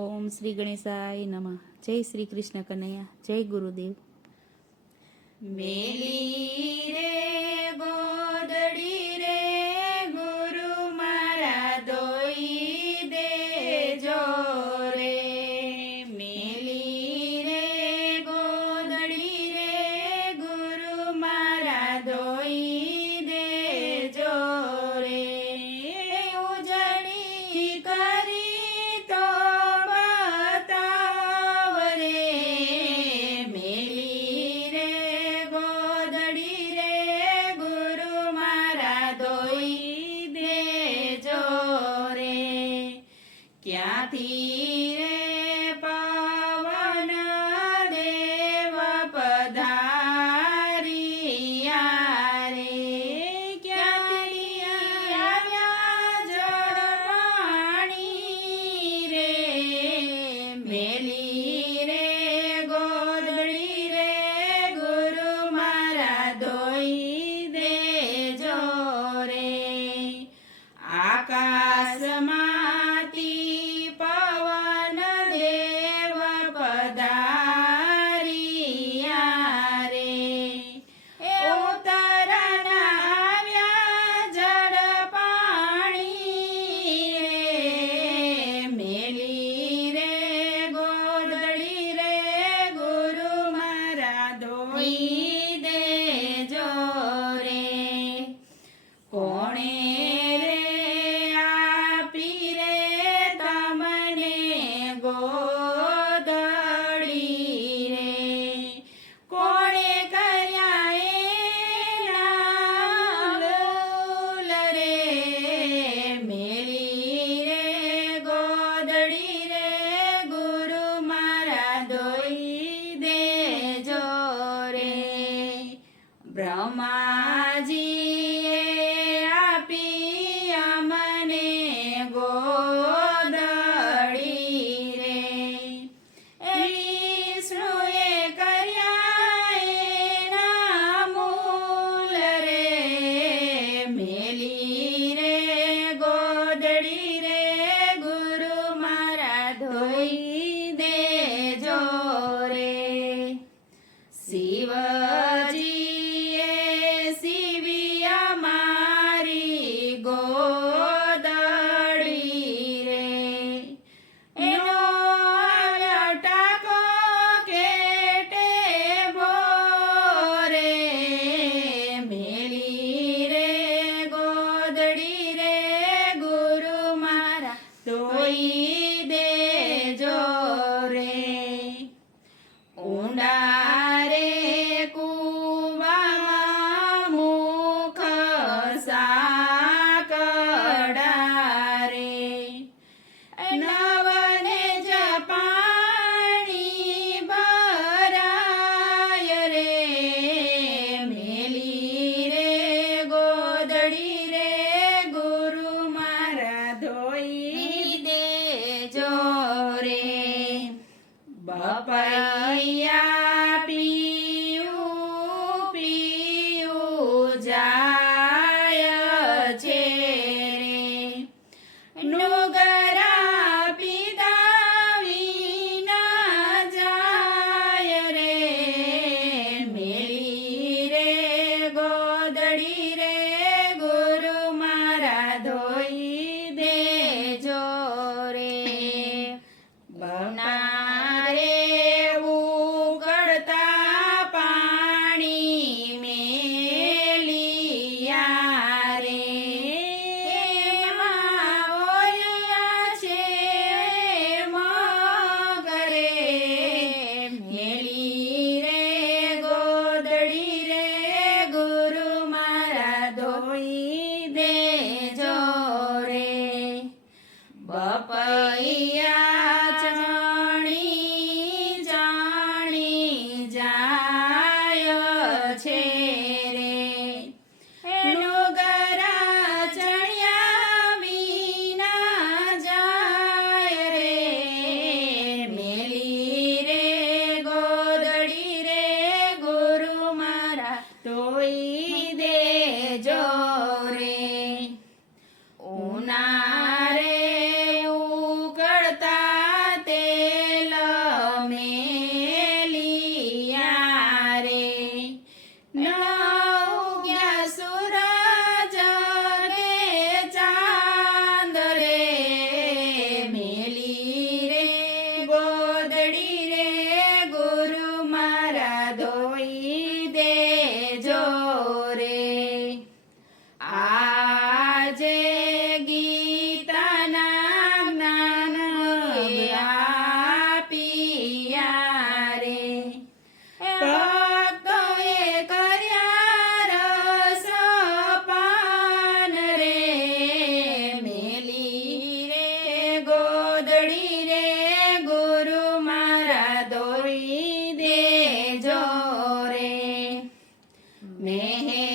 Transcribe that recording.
ઓમ શ્રી ગણેશાય નમઃ. જય શ્રી કૃષ્ણ કનૈયા. જય ગુરુદેવ. મેલી રે ગોદડી રે ગુરુ મારા દોઈ દેજો રે. મેલી રે ગોદડી રે ગુરુ મારા દોઈ દેજો રે. ઉજળી કરી તો બતાવ રે. મેલી રે ગોદડી રે ગુરુ મારા દોઈ દેજો રે. ક્યાંથી રે પવન દેવ પધાર્યા રે. ક્યાંથી આવ્યા જળ પાણી રે. મેલી રે ગોદડી રે ગુરુ મારા દોઈ દેજો રે. આકાશમાંથી પવન દેવ પધાર્યા રે. ઉતરના આવ્યા જળ પાણી રે. મેલી રે ગોદડી રે ગુરુ મારા દોઈ દેજો રે. કોણે રે આપી રે તમને ગોદડી રે. કોણે કર્યા એના લોલ રે. મેલી રે ગોદડી રે ગુરુ મારા દોઈ દેજો રે. બ્રહ્માજીએ આપી અમને ગોદડી રે. વિષ્ણુએ કર્યા એના મૂલ રે. મેલી રે ગોદડી રે ગુરુ મારા ધોઈ દેજો રે. શિવજીએ શિવી અમારી ગોદડી રે. એનો લટાકો કેટે બોરે. મેલી રે ગોદડી રે ગુરુ મારા ધોઈ દેજો રે. ઊંડા રે કૂવામાં મુખ સાકડા રે. નવને જ પાણી ભરાય રે. મેલી રે ગોદડી રે ગુરુ મારા ધોઈ દેજો રે. બપૈયા પીયું પીયું જાય છે રે. નુગરા પીધા વિના જાય રે. મેલી રે ગોદડી રે ગુરુ મારા ધોઈ દેજો રે. બનારે ઉકળતા પાણી મેલિયા રે. એમાં ઓલિયા છે મગ રે. મેલી રે ગોદડી રે ગુરુ મારા ધોઈ દેજો રે. બપૈયા ચણી જાણી જાય છે રે. નુગરા ચણ્યા વિના જાય રે. મેલી રે ગોદડી રે ગુરુ મારા ધોઈ દેજો રે. ઉના રે ઉકળતા તે ન ઉગ્યા સૂરજ કે ચાંદ રે મેલી રે ગોદડી રે ગુરુ મારા ધોઈ દેજો રે આજે ગીતાના જ્ઞાન આપિયા રે ભક્તોએ કર્યા રસપાન રે મેલી રે ગોદડી રે ગુરુ મારા ધોઈ દેજો રે મેં